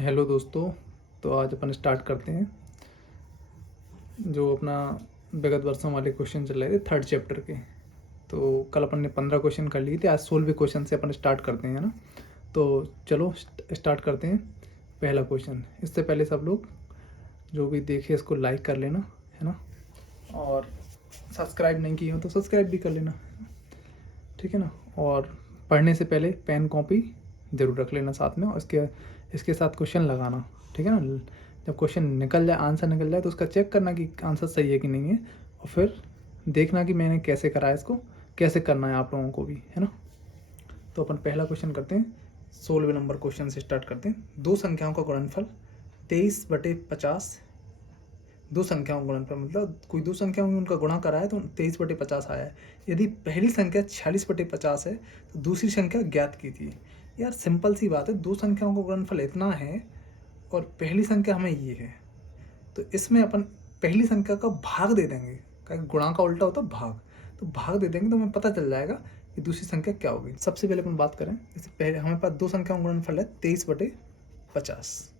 Hello दोस्तों। तो आज अपन स्टार्ट करते हैं जो अपना विगत वर्षों वाले क्वेश्चन चल रहे थे थर्ड चैप्टर के। तो कल अपन ने 15 क्वेश्चन कर लिए थे, आज 16वें क्वेश्चन से अपन स्टार्ट करते हैं, है ना। तो चलो स्टार्ट करते हैं। पहला क्वेश्चन, इससे पहले सब लोग जो भी देखे इसको लाइक कर लेना, है ना, और सब्सक्राइब नहीं किए हो तो सब्सक्राइब भी कर लेना, ठीक है ना। और पढ़ने से पहले पेन कॉपी ज़रूर रख लेना साथ में, और इसके साथ क्वेश्चन लगाना, ठीक है ना। जब क्वेश्चन निकल जाए, आंसर निकल जाए, तो उसका चेक करना कि आंसर सही है कि नहीं है, और फिर देखना कि मैंने कैसे करा है, इसको कैसे करना है आप लोगों को भी, है ना। तो अपन पहला क्वेश्चन करते हैं, 16वें नंबर क्वेश्चन से स्टार्ट करते हैं। दो संख्याओं का गुणनफल 23/50। दो संख्याओं का गुणनफल मतलब कोई दो संख्या होंगी, उनका गुणा करा है तो 23/50 आया है। यदि पहली संख्या 46/50 है तो दूसरी संख्या ज्ञात कीजिए। यार सिंपल सी बात है, दो संख्याओं का गुणनफल इतना है और पहली संख्या हमें ये है, तो इसमें अपन पहली संख्या का भाग दे देंगे। गुणा का उल्टा होता है भाग, तो भाग दे देंगे तो हमें पता चल जाएगा कि दूसरी संख्या क्या होगी। सबसे पहले अपन बात करें, जैसे पहले हमारे पास दो संख्याओं का गुणनफल है 23/50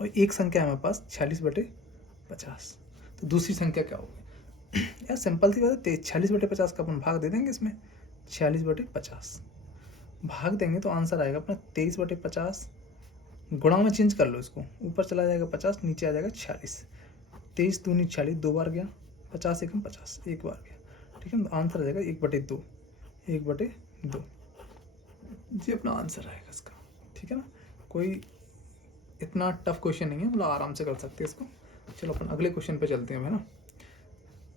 और एक संख्या हमारे पास 46/50, तो दूसरी संख्या क्या होगी। यार सिंपल सी बात है, 46/50 का अपन भाग दे देंगे इसमें, 46/50 भाग देंगे तो आंसर आएगा अपना 23/50। गुणा में चेंज कर लो इसको, ऊपर चला जाएगा 50, नीचे आ जाएगा 46। 23 दूनी 40, दो बार गया, 50 एकम 50, एक बार गया, ठीक है। तो आंसर आ जाएगा 1/2, 1/2 जी अपना आंसर आएगा इसका, ठीक है ना। कोई इतना टफ क्वेश्चन नहीं है, मतलब आराम से कर सकते हैं इसको। चलो अपन अगले क्वेश्चन पे चलते हैं, है ना।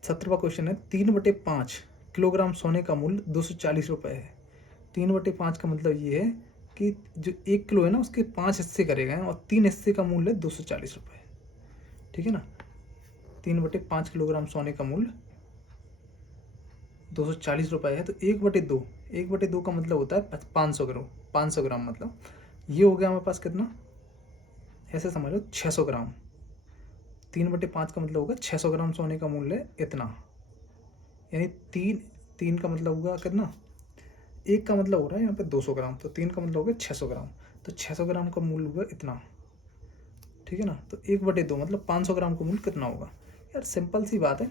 17वां क्वेश्चन है, 3/5 किलोग्राम सोने का मूल्य 240 रुपये है। 3/5 का मतलब ये है कि जो 1 किलो है ना, उसके 5 हिस्से करे गए हैं और 3 हिस्से का मूल्य 240 रुपये, ठीक है ना। 3/5 किलोग्राम सोने का मूल्य 240 रुपये है, तो 1/2 का मतलब होता है 500 ग्राम मतलब ये हो गया हमारे पास कितना, ऐसे समझ लो 600 ग्राम। 3/5 का मतलब होगा 600 ग्राम सोने का मूल्य इतना, यानी तीन का मतलब होगा कितना, एक का मतलब हो रहा है यहाँ पे 200 ग्राम, तो 3 का मतलब हो गया 600 ग्राम, तो 600 ग्राम का मूल्य होगा इतना, ठीक है ना। तो 1/2 मतलब 500 ग्राम का मूल्य कितना होगा। यार सिंपल सी बात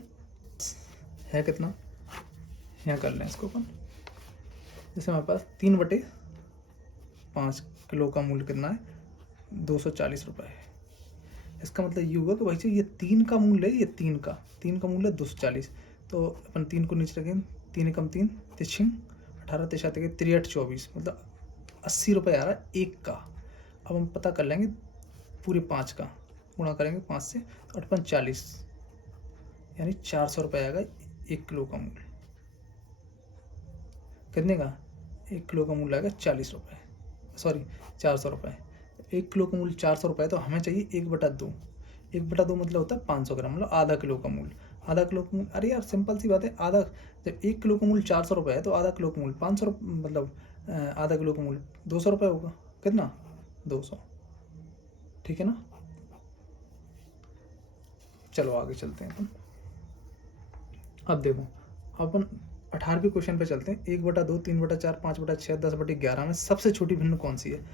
है कितना, यहाँ कर लें इसको अपन। जैसे हमारे पास 3/5 किलो का मूल्य कितना है, 240 रुपये है। इसका मतलब ये होगा कि भाई ये 3 का मूल्य है, ये 3 का मूल्य 240, तो अपन 3 को नीचे रखें, 3 एकम 3, 3 18 3 63 24, मतलब 80 रुपये आ रहा है एक का। अब हम पता कर लेंगे पूरे 5 का, गुणा करेंगे 5 से, 8 40, यानी 400 रुपये आएगा 1 किलो का मूल्य। कितने का, 1 किलो का मूल्य आएगा 40 रुपये, सॉरी 400 रुपये। 1 किलो का मूल्य 400 रुपये, तो हमें चाहिए 1/2। 1/2 मतलब होता है 500 ग्राम, मतलब आधा किलो का मूल्य। आधा किलो का मूल्य, अरे यार सिंपल सी बात है, आधा, जब 1 किलो का मूल्य 400 रुपये है तो आधा किलो का मूल्य 500 रुपये, मतलब आधा किलो का मूल्य 200 रुपये होगा। कितना, 200, ठीक है ना। चलो आगे चलते हैं अपन। अब देखो अपन 18वें क्वेश्चन पे चलते हैं। 1/2, 3/4, 5/6, 10/11 में सबसे छोटी भिन्न कौन सी है।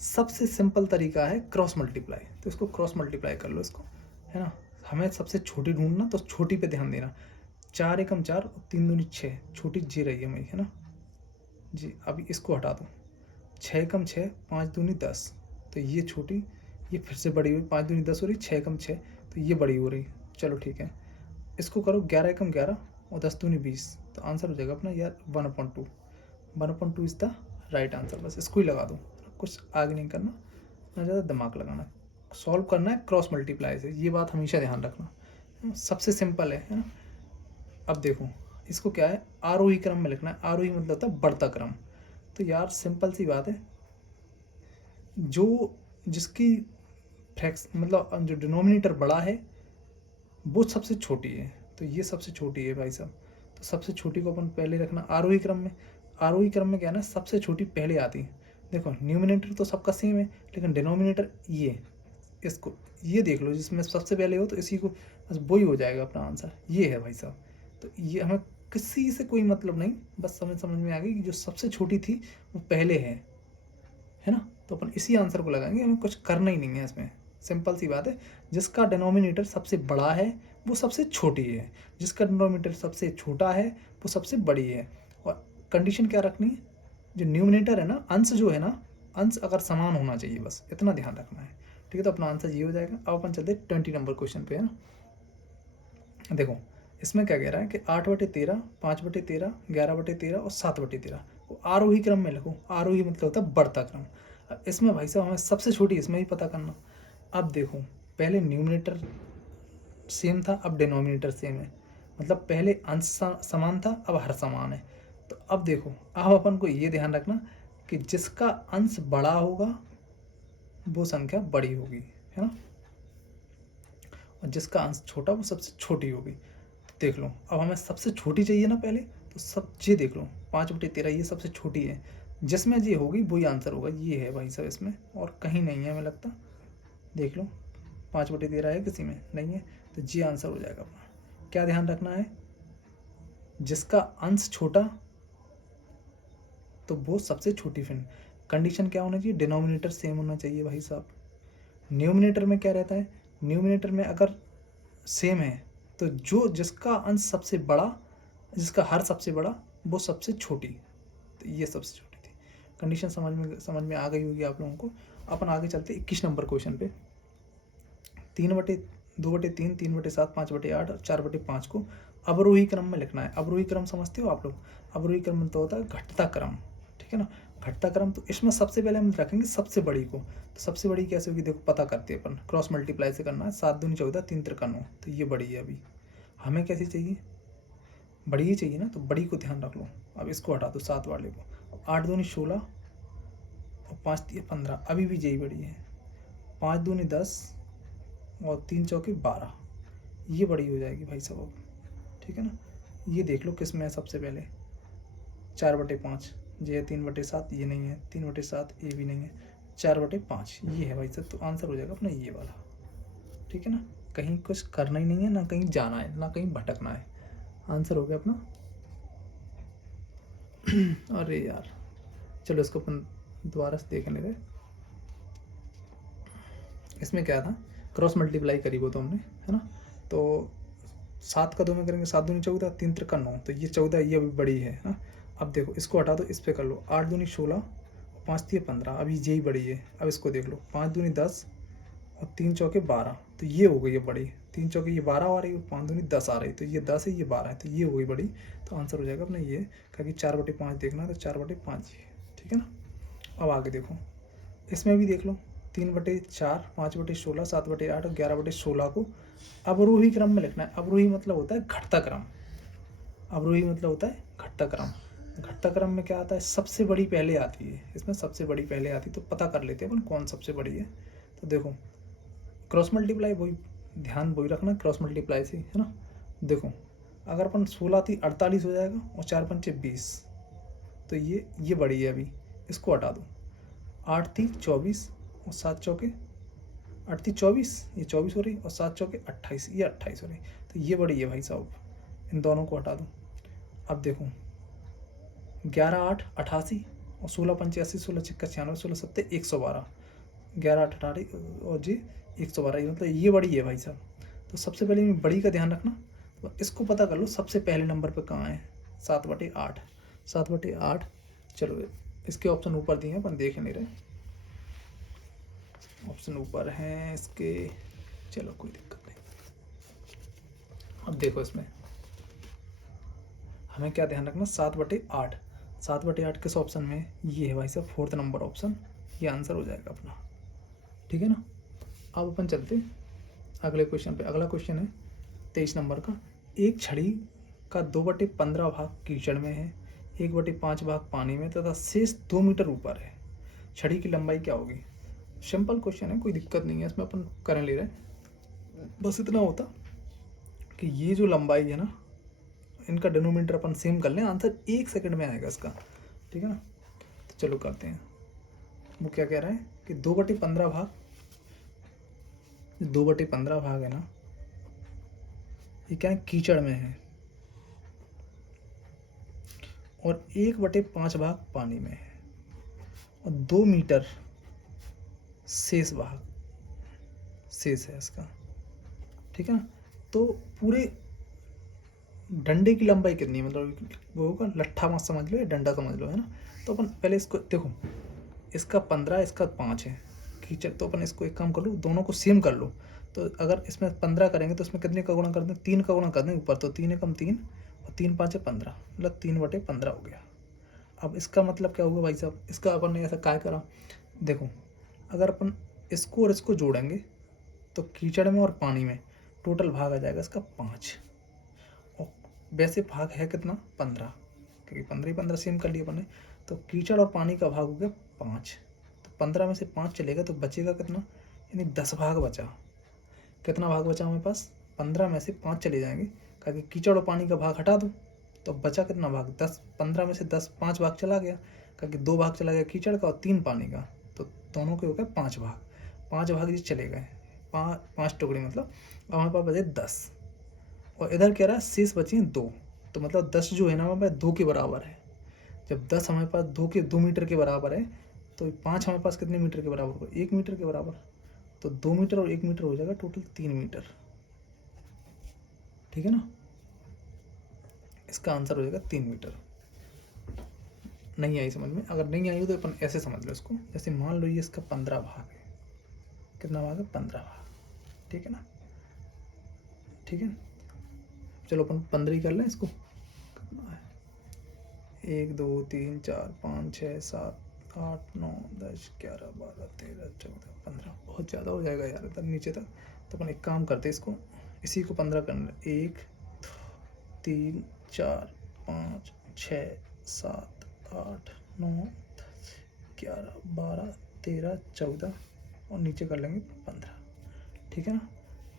सबसे सिंपल तरीका है क्रॉस मल्टीप्लाई, तो इसको क्रॉस मल्टीप्लाई कर लो इसको, है ना। हमें सबसे छोटी ढूंढना, तो छोटी पे ध्यान देना। 4 एकम 4, 3 दूनी 6, छोटी जी रही है मेरी, है ना जी। अभी इसको हटा दो, 6 एकम 6, 5 दूनी 10, तो ये छोटी, ये फिर से बड़ी हुई, 5 दूनी 10 हो रही, 6 एकम 6, तो ये बड़ी हो रही। चलो ठीक है, इसको करो 11 एकम 11 और 10 दूनी 20, तो आंसर हो जाएगा अपना यार 1/2। 1/2 इज द राइट आंसर। बस इसको ही लगा दो, कुछ आगे नहीं करना, ना ज़्यादा दिमाग लगाना, सॉल्व करना है क्रॉस मल्टीप्लाई से, ये बात हमेशा ध्यान रखना, सबसे सिंपल है ना। अब देखो इसको क्या है, आरोही क्रम में लिखना है। आरोही मतलब होता है बढ़ता क्रम, तो यार सिंपल सी बात है, जो जिसकी फ्रैक्स मतलब जो डिनोमिनेटर बड़ा है वो सबसे छोटी है, तो ये सबसे छोटी है भाई साहब। तो सबसे छोटी को अपन पहले रखना आरोही क्रम में। आरोही क्रम में क्या है ना, सबसे छोटी पहले आती है। देखो न्यूमिनेटर तो सबका सेम है, लेकिन डिनोमिनेटर ये, इसको ये देख लो, जिसमें सबसे पहले हो तो इसी को, बस वही हो जाएगा अपना आंसर, ये है भाई साहब। तो ये हमें किसी से कोई मतलब नहीं, बस समझ में आ गई कि जो सबसे छोटी थी वो पहले है ना। तो अपन इसी आंसर को लगाएंगे, हमें कुछ करना ही नहीं है इसमें, सिंपल सी बात है। जिसका डिनोमिनेटर सबसे बड़ा है वो सबसे छोटी है, जिसका डिनोमिनेटर सबसे छोटा है वो सबसे बड़ी है। और कंडीशन क्या रखनी है, जो न्यूमिनेटर है ना, अंश जो है ना, अंश अगर समान होना चाहिए, बस इतना ध्यान रखना है, ठीक है। तो अपना आंसर ये हो जाएगा। अब अपन चलते 20 नंबर क्वेश्चन पे, है ना। देखो इसमें क्या कह रहा है कि 8/13, 5/13, 11/13 और 7/13 वो आरोही क्रम में लिखो। आरोही मतलब होता है बढ़ता क्रम। अब इसमें भाई साहब हमें सबसे छोटी इसमें ही पता करना। अब देखो पहले न्यूमिनेटर सेम था, अब डिनोमिनेटर सेम है, मतलब पहले अंश समान था, अब हर समान है। तो अब देखो, अब अपन को ये ध्यान रखना कि जिसका अंश बड़ा होगा वो संख्या बड़ी होगी, है ना, और जिसका अंश छोटा वो सबसे छोटी होगी। तो देख लो, अब हमें सबसे छोटी चाहिए ना पहले, तो सब ये देख लो 5/13 ये सबसे छोटी है, जिसमें ये होगी वही आंसर होगा। ये है भाई साहब इसमें, और कहीं नहीं है हमें लगता। देख लो 5/13 है, किसी में नहीं है, तो ये आंसर हो जाएगा अपना। क्या ध्यान रखना है, जिसका अंश छोटा तो वो सबसे छोटी। फिर कंडीशन क्या होना चाहिए, डिनोमिनेटर सेम होना चाहिए भाई साहब। न्यूमिनेटर में क्या रहता है, न्यूमिनेटर में अगर सेम है तो जो जिसका अंश सबसे बड़ा, जिसका हर सबसे बड़ा वो सबसे छोटी, तो ये सबसे छोटी थी। कंडीशन समझ में आ गई होगी आप लोगों को। अपन आगे चलते 21 नंबर क्वेश्चन पे। 3/2/3, 3/7, 5/8 और 4/5 को अवरोही क्रम में लिखना है। अवरोही क्रम समझते हो आप लोग, अवरोही क्रम तो होता है घटता क्रम, ठीक है ना, घटता क्रम। तो इसमें सबसे पहले हम रखेंगे सबसे बड़ी को। तो सबसे बड़ी कैसे होगी, देखो पता करते हैं अपन, क्रॉस मल्टीप्लाई से करना है। 7 दूनी 14, 3 त्रिका 9, तो ये बड़ी है। अभी हमें कैसी चाहिए, बड़ी ही चाहिए ना, तो बड़ी को ध्यान रख लो। अब इसको हटा दो 7 वाले को। 8 दूनी 16 और 5 3 15, अभी भी यही बड़ी है। 5 दूनी 10 और 3 चौके 12, ये बड़ी हो जाएगी भाई साहब, ठीक है ना। ये देख लो किस में है सबसे पहले, 4/5, ये है 3/7, ये नहीं है 3/7, ये भी नहीं है 4/5, ये है भाई साहब। तो आंसर हो जाएगा अपना ये वाला, ठीक है ना। कहीं कुछ करना ही नहीं है, ना कहीं जाना है, ना कहीं भटकना है, आंसर हो गया अपना। अरे यार चलो इसको अपन दोबारा से देख ले रहे। इसमें क्या था, क्रॉस मल्टीप्लाई करी वो तो हमने, है ना। तो 7 का 2 में करेंगे, 7 दूनी 14, 3 त्रिका 9, तो ये 14, ये अभी बड़ी है ना। अब देखो इसको हटा दो, इस पे कर लो। 8 दूनी 16 और 5 3 15, अभी यही बड़ी है। अब इसको देख लो, 5 दूनी 10 और 3 चौके 12, तो ये हो गई है बड़ी। 3 चौके ये 12 आ रही है, 5 दूनी 10 आ रही, तो ये 10 है, ये 12 है, तो ये हो गई बड़ी। तो आंसर हो जाएगा अपना ये, क्योंकि 4/5 देखना है तो 4/5 ये, ठीक है ना। अब आगे देखो, इसमें भी देख लो 3/4, 5/16, 7/8 और 11/16 को अवरोही क्रम में लिखना है। अवरोही मतलब होता है घटता क्रम, अवरोही मतलब होता है घटता क्रम। घटता क्रम में क्या आता है, सबसे बड़ी पहले आती है, इसमें सबसे बड़ी पहले आती है। तो पता कर लेते हैं अपन कौन सबसे बड़ी है। तो देखो क्रॉस मल्टीप्लाई वही ध्यान वही रखना, क्रॉस मल्टीप्लाई से, है ना। देखो अगर अपन 16 थी 48 हो जाएगा, और 4 पंचे 20, तो ये बड़ी है। अभी इसको हटा दो। 8 थी 24 और 7 चौके 8 थी 24, ये 24 हो रही, और 7 चौके 28, ये 28 हो रही, तो ये बड़ी है भाई साहब। इन दोनों को हटा दो। अब देखो 11 8 88 और 16 85, 16 6 96, 16 7 112, 11 8 88 और जी 112, मतलब ये बड़ी है भाई साहब। तो सबसे पहले बड़ी का ध्यान रखना, तो इसको पता कर लो सबसे पहले नंबर पे कहाँ है। 7/8, 7/8। चलो इसके ऑप्शन ऊपर दिए हैं, अपन देख नहीं रहे, ऑप्शन ऊपर हैं इसके, चलो कोई दिक्कत नहीं। अब देखो इसमें हमें क्या ध्यान रखना, 7/8, 7/8 किस ऑप्शन में, ये है भाई साहब 4th नंबर ऑप्शन, ये आंसर हो जाएगा अपना, ठीक है ना। अब अपन चलते अगले क्वेश्चन पे। अगला क्वेश्चन है 23 नंबर का। एक छड़ी का 2/15 भाग कीचड़ में है, 1/5 भाग पानी में तथा शेष 2 मीटर ऊपर है। छड़ी की लंबाई क्या होगी। सिंपल क्वेश्चन है, कोई दिक्कत नहीं है इसमें, अपन कर ले रहे हैं। बस इतना होता कि ये जो लंबाई है ना, इनका डिनोमिनेटर अपन सेम कर लें, आंसर 1 सेकंड में आएगा इसका, ठीक है ना। तो चलो करते हैं। वो क्या कह रहा है कि 2/15 भाग, 2/15 भाग है ना, ये क्या है, कीचड़ में है, और 1/5 भाग पानी में है, और 2 मीटर शेष भाग, शेष है इसका, ठीक है ना। तो पूरे डंडे की लंबाई कितनी है, मतलब वो होगा लट्ठा मत समझ लो या डंडा समझ लो, है ना। तो अपन पहले इसको देखो, इसका 15, इसका 5 है कीचड़, तो अपन इसको एक काम कर लो, दोनों को सेम कर लो। तो अगर इसमें 15 करेंगे तो इसमें कितने का गुणा कर दें, 3 का गुणा कर दें ऊपर, तो 3 एकम 3 और 3 5 15, मतलब 3/15 हो गया। अब इसका मतलब क्या होगा भाई साहब, इसका अपन ने ऐसा काय करा, देखो अगर अपन इसको और इसको जोड़ेंगे तो कीचड़ में और पानी में टोटल भाग आ जाएगा इसका 5, और वैसे भाग है कितना 15, क्योंकि 15 15 सेम कर लिया अपन ने। तो कीचड़ और पानी का भाग हो गया 5, तो 15 में से 5 चलेगा तो बचेगा कितना, यानी 10 भाग बचा। कितना भाग बचा हमारे पास, 15 में से 5 चले जाएंगे, क्योंकि कीचड़ और पानी का भाग हटा दो तो बचा कितना भाग, 10, 15 में से 10 5 भाग चला गया, क्योंकि 2 भाग चला गया कीचड़ का और 3 पानी का, तो दोनों के हो गए 5 भाग। 5 भाग जी चले गए, 5 टुकड़ी, मतलब हमारे पास बचे 10, और इधर कह रहा है शेष बचे 2, तो मतलब 10 जो है ना हमारे पास 2 के बराबर है। जब 10 हमारे पास 2 मीटर के बराबर है, तो 5 हमारे पास कितने मीटर के बराबर होगा, 1 मीटर के बराबर, तो 2 मीटर और 1 मीटर हो जाएगा टोटल 3 मीटर, ठीक है ना। इसका आंसर हो जाएगा 3 मीटर। नहीं आई समझ में, अगर नहीं आई हो तो अपन ऐसे समझ लो इसको, जैसे मान लो ये इसका 15 भाग है, कितना भाग है 15 भाग, ठीक है ना, ठीक है। चलो अपन 15 ही कर लें इसको, कितना है 1 2 3 4 5 6 7 8 9 10 11 12 13 14 15, बहुत ज़्यादा हो जाएगा यार इधर नीचे तक। तो अपन एक काम करते इसको, इसी को 15 करना, 1 3 4 5 6 7 8 9 10 11 12 13 14 और नीचे कर लेंगे 15, ठीक है ना।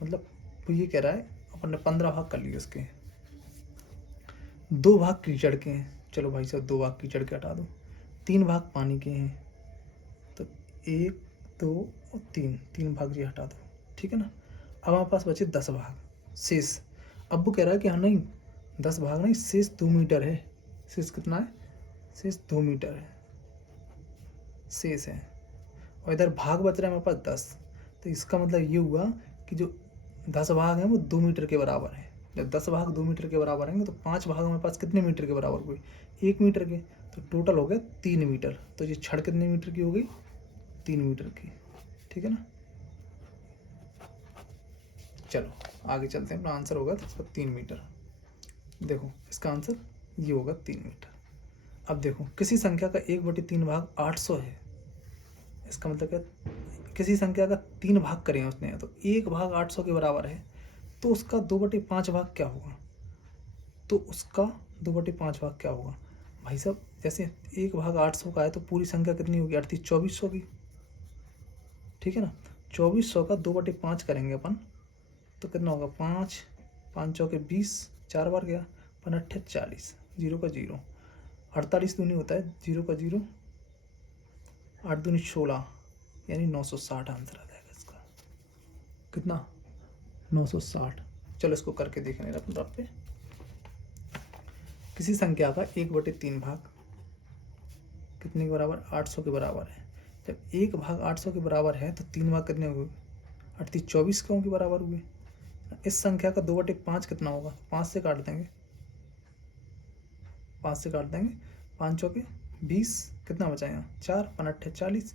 मतलब वो ये कह रहा है अपन ने 15 भाग कर लिए उसके, 2 भाग कीचड़ के हैं, चलो भाई साहब 2 भाग कीचड़ के हटा दो, 3 भाग पानी के हैं, तो 1 2 और 3 भाग जी हटा दो, ठीक है ना। अब हमारे पास बचे 10 भाग शेष। अब वो कह रहा है कि हाँ नहीं 10 भाग नहीं, शेष 2 मीटर है, शेष कितना है, शेष 2 मीटर है शेष है, और इधर भाग बच रहा है हमारे पास 10, तो इसका मतलब ये हुआ कि जो 10 भाग हैं वो 2 मीटर के बराबर है। जब 10 भाग 2 मीटर के बराबर होंगे तो 5 भाग हमारे पास कितने मीटर के बराबर हुए, 1 मीटर के, तो टोटल हो गया 3 मीटर। तो ये छड़ कितने मीटर की हो गई, 3 मीटर की, ठीक है ना। चलो आगे चलते हैं, अपना आंसर होगा तो इसका 3 मीटर। देखो इसका आंसर ये होगा 3 मीटर। अब देखो किसी संख्या का 1/3 भाग 800 है, इसका मतलब क्या, किसी संख्या का 3 भाग करें उसने, तो 1 भाग 800 के बराबर है, तो उसका 2/5 भाग क्या होगा, तो उसका 2/5 भाग क्या होगा भाई साहब, जैसे 1 भाग 800 का है तो पूरी संख्या कितनी होगी 38 2400 की, ठीक है ना। 2400 का 2/5 करेंगे अपन तो कितना होगा, 5 5 चौके 20, 4 बार गया, 5 8 40, 0 का 0, 48 दूनी होता है, 0 का 0, 8 दूनी 16, यानी 960 आंसर आ जाएगा इसका, कितना 960। चलो इसको करके देखने अपन रफ पे, किसी संख्या का 1/3 भाग कितने के बराबर, 800 के बराबर है। जब 1 भाग 800 के बराबर है तो 3 भाग कितने हुए, 38 24 क्यों के बराबर हुए। इस संख्या का 2/5 कितना होगा, 5 से काट देंगे, 5 से काट देंगे, 5 चौके 20, कितना बचा यहाँ 4, 5 8 40,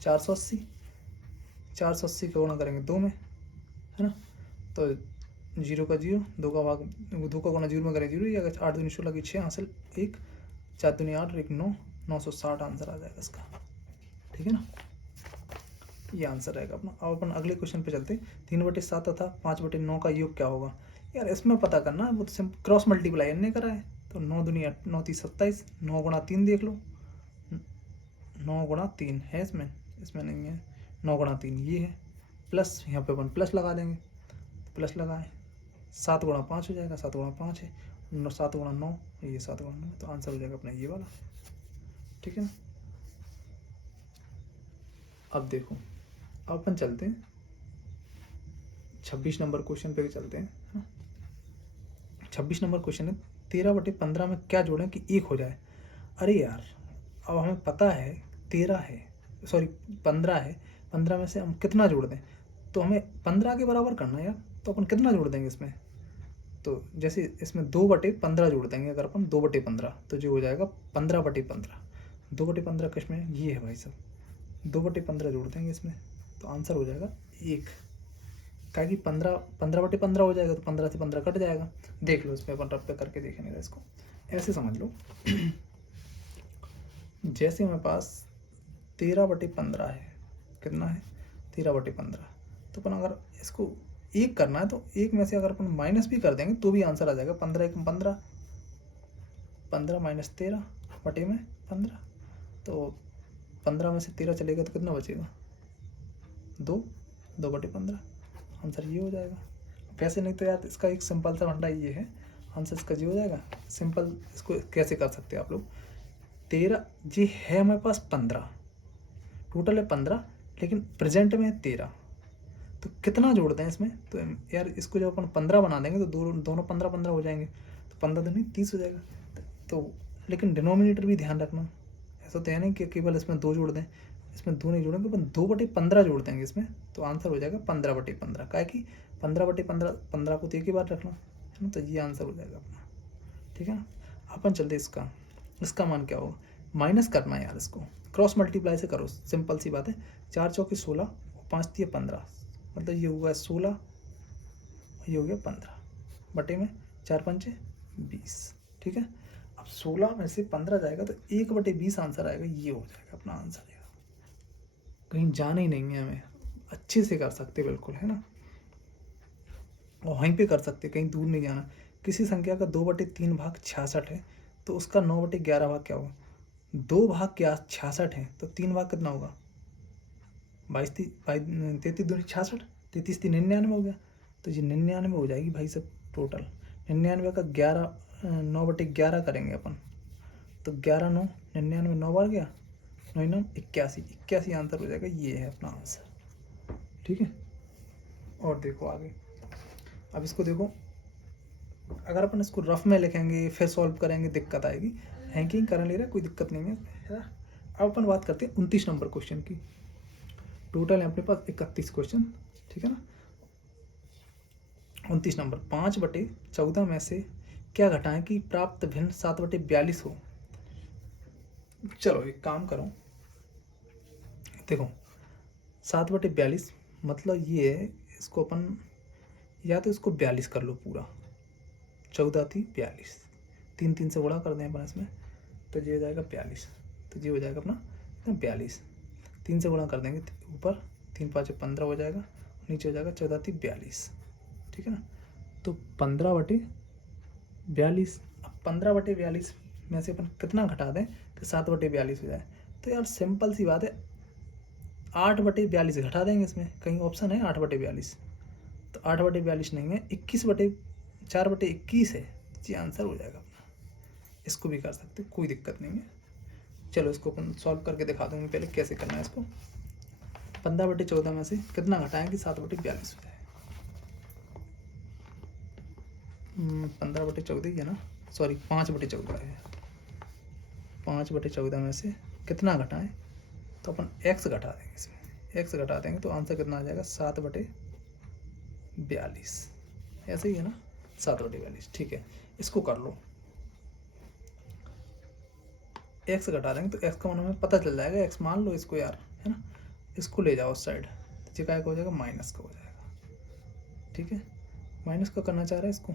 480, 480 का गुणा करेंगे 2 में, है ना। तो 0 का 0, 2 का भाग 2 का गुणा 0 में करें 0, या 8 दूनी 16 की 6 हासिल 1, 4 दूनी 8 और 1 9, 960 आंसर आ जाएगा इसका, ठीक है ना। ये आंसर रहेगा अपना। अब अपन अगले क्वेश्चन पे चलते हैं। 3/7 तथा 5/9 का योग क्या होगा। यार इसमें पता करना है, वो तो सिंपल क्रॉस मल्टीप्लाई नहीं करा है, तो 9 दूनी 8, 9 तीस 27, 9 गुणा 3 देख लो, 9 गुणा 3 है इसमें, इसमें नहीं है, 9 गुणा 3 ये है, प्लस यहाँ पे अपन प्लस लगा देंगे, प्लस लगाएं, 7 गुणा 5 हो जाएगा, 7 गुणा 5 है, 7 गुणा 9, ये 7 गुणा 9, तो आंसर हो जाएगा अपना ये वाला, ठीक है ना। अब देखो, अब अपन चलते हैं 26 नंबर क्वेश्चन पे चलते हैं। 26 नंबर क्वेश्चन है, 13/15 में क्या जोड़ें कि 1 हो जाए। अरे यार अब हमें पता है 13 है, सॉरी 15 है, 15 में से हम कितना जोड़ दें, तो हमें 15 के बराबर करना है यार, तो अपन कितना जोड़ देंगे इसमें, तो जैसे इसमें 2/15 जोड़ देंगे अगर अपन 2/15, तो जो हो जाएगा 15/15। 2/15 किस में, ये है भाई साहब, 2/15 जोड़ देंगे इसमें, तो आंसर हो जाएगा 1। क्या कि 15/15 हो जाएगा, तो 15 से 15 कट जाएगा। देख लो इसमें अपन रफ पे करके देखेंगे इसको, ऐसे समझ लो जैसे हमारे पास 13/15 है, कितना है 13/15, तो अपन अगर इसको 1 करना है तो 1 में से अगर अपन माइनस भी कर देंगे तो भी आंसर आ जाएगा। 15 1 15, 15 माइनस 13 बटे में 15, तो 15 में से 13 चलेगा तो कितना बचेगा 2, 2/15, आंसर ये हो जाएगा। वैसे नहीं तो यार इसका एक सिंपल सा फंडा ये है, आंसर इसका ये हो जाएगा सिंपल। इसको कैसे कर सकते हैं आप लोग, 13 जी है हमारे पास 15, टोटल है 15, लेकिन प्रेजेंट में है 13, तो कितना जोड़ते हैं इसमें, तो यार इसको जब अपन 15 बना देंगे तो दोनों 15-15 हो जाएंगे, तो 15 दूनी 30 हो जाएगा। तो लेकिन डिनोमिनेटर भी ध्यान रखना, ऐसा तो है नहीं कि केवल इसमें 2 जोड़ दें, इसमें 2 नहीं जोड़ेंगे, अपन 2/15 जोड़ देंगे इसमें, तो आंसर हो जाएगा 15/15। क्या कि 15/15, 15 को तो एक ही बार रखना है ना, तो ये आंसर हो जाएगा अपना। ठीक है ना, अपन चलते इसका मान क्या होगा, माइनस करना है यार, इसको क्रॉस मल्टीप्लाई से करो, सिंपल सी बात है। 4 चौके 16 और 5 दिए 15, मतलब ये हुआ 16, ये हो गया 15 बटे में 4 पंचे 20। ठीक है, अब 16 में से 15 जाएगा तो 1/20 आंसर आएगा, ये हो जाएगा अपना आंसर। कहीं जाना ही नहीं है हमें, अच्छे से कर सकते बिल्कुल, है ना, और वहीं पे कर सकते, कहीं दूर नहीं जाना। किसी संख्या का 2/3 भाग 66 है, तो उसका 9/11 भाग क्या होगा, 2 भाग क्या 66 है, तो 3 भाग कितना होगा 22 33 दूनी 66, 33 3 99 हो गया, तो ये 99 हो जाएगी भाई सब टोटल। 99 का 9/11 करेंगे अपन, तो 11 9 99, 9 बार गया 9 9 81, 81 आंसर हो जाएगा, ये है अपना आंसर। ठीक है, और देखो आगे, अब इसको देखो, अगर अपन इसको रफ में लिखेंगे फिर सॉल्व करेंगे दिक्कत आएगी, हैंकिंग कर ले रहा है कोई दिक्कत नहीं है। अब अपन बात करते हैं 29 नंबर क्वेश्चन की। टोटल है अपने पास 31 क्वेश्चन, ठीक है ना। 29 नंबर, 5/14 में से क्या घटाएं कि प्राप्त भिन्न 7/42 हो। चलो एक काम करो, देखो 7/42 मतलब ये है, इसको अपन या तो इसको 42 कर लो पूरा, 14 थी 42, 3 3 से गुणा कर दें अपन इसमें, तो ये हो जाएगा 42, तो ये हो जाएगा अपना 42, 3 से गुणा कर देंगे ऊपर, 3 5 15 हो जाएगा, नीचे हो जाएगा 14 थी 42। ठीक है ना, तो 15/42, अब 15/42 में से अपन कितना घटा दें कि 7/42 हो जाए, तो यार सिंपल सी बात है, 8/42 घटा देंगे इसमें, कहीं ऑप्शन है 8/42, तो 8/42 नहीं है, 4/21 है, जी आंसर हो जाएगा अपना। इसको भी कर सकते, कोई दिक्कत नहीं है। चलो इसको अपन सॉल्व करके दिखा दूंगी, पहले कैसे करना है इसको। 15/14 में से कितना घटाएं कि 7/42 हो जाए, 15/14 है ना, सॉरी 5/14 है, 5/14 में से कितना घटाएं, तो अपन x घटा देंगे इसमें, x घटा देंगे तो आंसर कितना आ जाएगा 7/42, ऐसे ही है ना 7/42। ठीक है, इसको कर लो, x घटा देंगे तो x का मान हमें पता चल जाएगा, x मान लो इसको यार, है ना, इसको ले जाओ उस साइड, तो क्या हो जाएगा माइनस का हो जाएगा। ठीक है, माइनस का करना चाह रहा है इसको,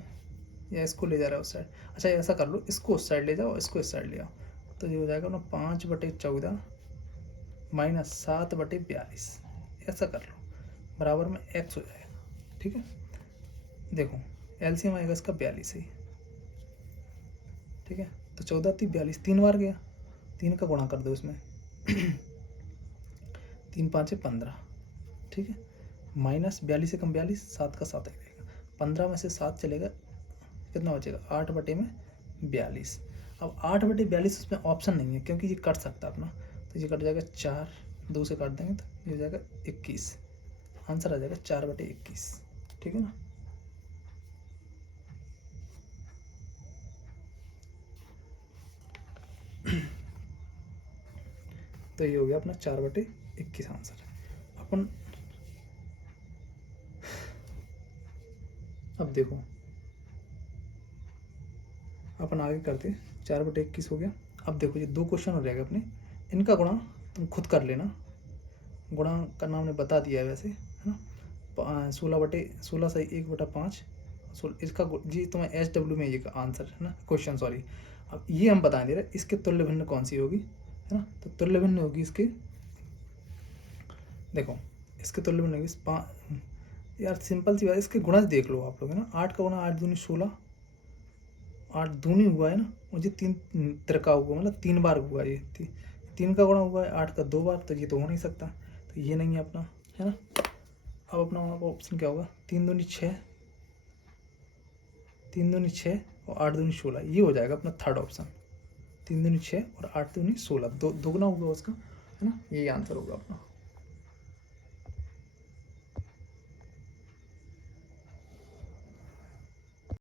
या इसको ले जा रहा है उस साइड, अच्छा ऐसा कर लो, इसको उस साइड ले जाओ, इसको इस साइड ले आओ, तो ये हो जाएगा ना 5/14 माइनस 7/42, ऐसा कर लो, बराबर में x हो जाएगा। ठीक है, देखो एलसीएम आएगा इसका 42 ही। ठीक है, तो 14 थी 42, 3 बार गया, 3 का गुणा कर दो इसमें 3 5 15। ठीक है, माइनस 42 से कम 42, 7 का 7 रहेगा, 15 में से 7 चलेगा, कितना बचेगा 8/42। अब 8/42 उसमें ऑप्शन नहीं है क्योंकि ये कट सकता है अपना, तो ये कट जाएगा 4, 2 से काट देंगे तो ये हो जाएगा 21, आंसर आ जाएगा 4/21। ठीक है ना, तो ये हो गया अपना 4/21 आंसर। अपन अब देखो, अपन आगे करते, 4/21 हो गया। अब देखो ये 2 क्वेश्चन हो जाएगा अपने, इनका गुणा तुम खुद कर लेना, गुणा करना हमने बता दिया है वैसे, है ना। 16 सही 1/5, इसका जी तुम्हें SW में ये आंसर है ना, क्वेश्चन सॉरी। अब ये हम बता दे रहे इसके तुल्य भिन्न कौन सी होगी, है ना। तो तुल्य भिन्न होगी इसके, देखो इसके तुल्य भिन्न होगी यार सिंपल सी बात, इसके गुणा देख लो आप लोग, है ना। 8 का गुणा 8 दूनी 16, 8 दूनी हुआ है ना, मुझे 3 तिरका हुआ, मतलब 3 बार हुआ ये, 3 का गुणा हुआ है 8 का 2 बार, तो ये तो हो नहीं सकता, तो ये नहीं है अपना, है ना। अब अपना ऑप्शन क्या होगा, 3 दूनी 6, 3 दूनी 6 और 8 दूनी 16, ये हो जाएगा अपना थर्ड ऑप्शन। 3 दूनी 6 और 8 दूनी 16, दोगुना होगा उसका, है ना, यही आंसर होगा अपना।